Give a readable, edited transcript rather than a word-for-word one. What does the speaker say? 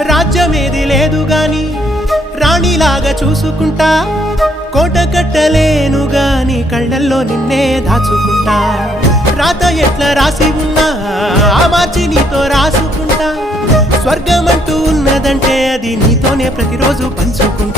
రాజ్యమేది లేదు గాని రాణిలాగా చూసుకుంటా, కోట కట్టలేను గాని కళ్ళల్లో నిన్నే దాచుకుంటా. రాత ఎట్లా రాసి ఉన్నా ఆ మార్చి నీతో రాసుకుంటా. స్వర్గమంటూ ఉన్నదంటే అది నీతోనే ప్రతిరోజు పంచుకుంటా.